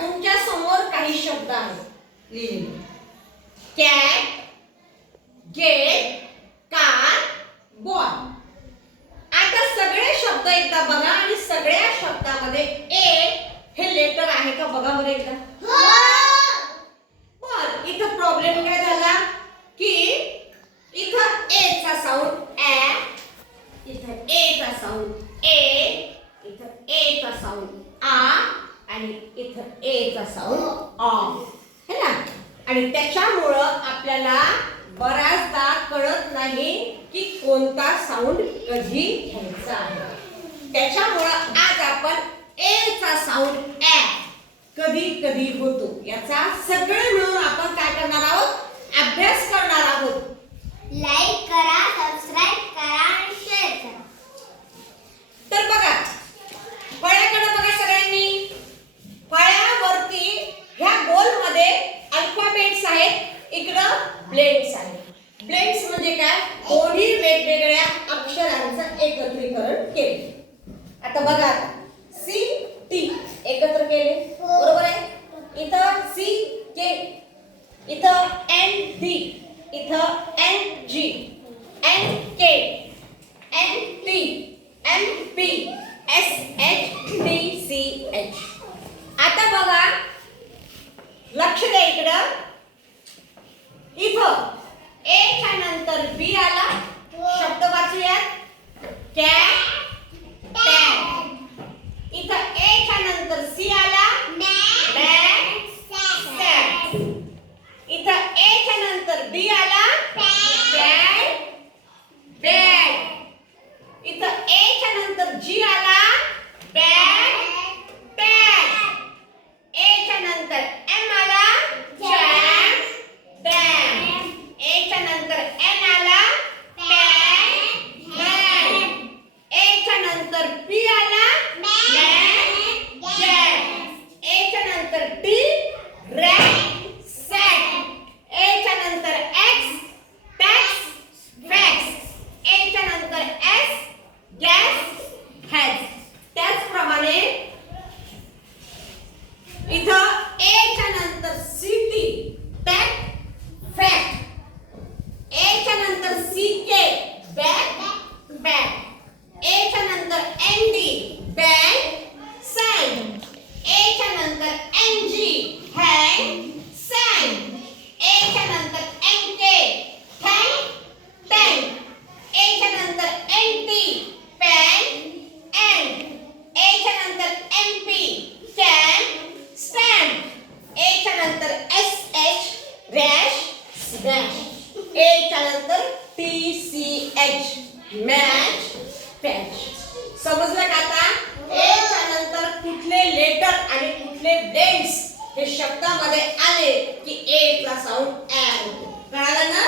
तुमच्या समोर काही शब्द आहेत लिहिलेले. Cat, gate, car, ball. आता सगळे शब्द एकदा बघा आणि सगळ्या शब्दामध्ये ए हे लेटर आहे का बघा बरं एकदा. पण इथं प्रॉब्लेम काय झाला की इथं ए चा साऊंड ए, इथं ए चा साऊंड ए, इथं ए चा साऊंड आ आणि इथं ए चा साऊंड आ है ना. आणि त्याच्यामुळं आपल्याला बराचदा कळत नाही की कोणता साऊंड कधी घ्यायचा आहे. त्याच्यामुळं आज आपण ए चा साऊंड ए कधी कधी होतो याचा सगळे मिळून आपण काय करणार आहोत, अभ्यास करणार आहोत. लाईक करा, सबस्क्राइब करा आणि शेअर करा. तर बघा फळ्याकडे बघा सगळ्यांनी. फळ्यावरती ह्या गोल मध्ये अल्फाबेट्स आहेत, इकडं ब्लेड्स आहेत. ब्लेड्स म्हणजे काय, दोन्ही वेगवेगळ्या अक्षरांचं एकत्रीकरण केले. आता बघा सी टी एकत्र केले बरोबर आहे. इथं सी के, इथं एन डी, इथं N G, N K, N T, M P, S H T C H. आता बघा लक्ष द्या इकडं. इथं ए च्या नंतर बी आला, शब्द वाचूयात. Cat, tat. इथं ए च्या नंतर सी आला, बॅट, सॅट. इथं ए च्या नंतर बी आला, बॅट, बॅट. इथं ए च्या नंतर जी आला, बॅट, बॅट. ए च्या नंतर एम आला, जॅम, डॅम. ए च्या नंतर एन आला, पॅन, बॅन. ए च्या नंतर पी आला, मॅन, जॅम. ए च्या नंतर टी, रॅट, सॅट. ए च्या नंतर एक्स, टॅक्स, फॅक्स. ए च्या नंतर एस, गॅस, हॅज. त्याचप्रमाणे इथं ए च्या नंतर सिटी, टॅक, फॅक्ट. ए च्या नंतर C K, back, back. A च्या नंतर N D, bank, sand. A च्या नंतर N G, hand, sand. A च्या नंतर N K, thank, tank. A च्या नंतर N T, pan, end. A च्या नंतर M P, can, stand. A च्या नंतर S H, rash, smash. A च्या नंतर T C H, match, patch. समजलं का आता? ए च्या नंतर कुठले लेटर आणि कुठले ब्लेड्स हे शब्दामध्ये आले की ए चा साऊंड ए होतो. कळालं ना?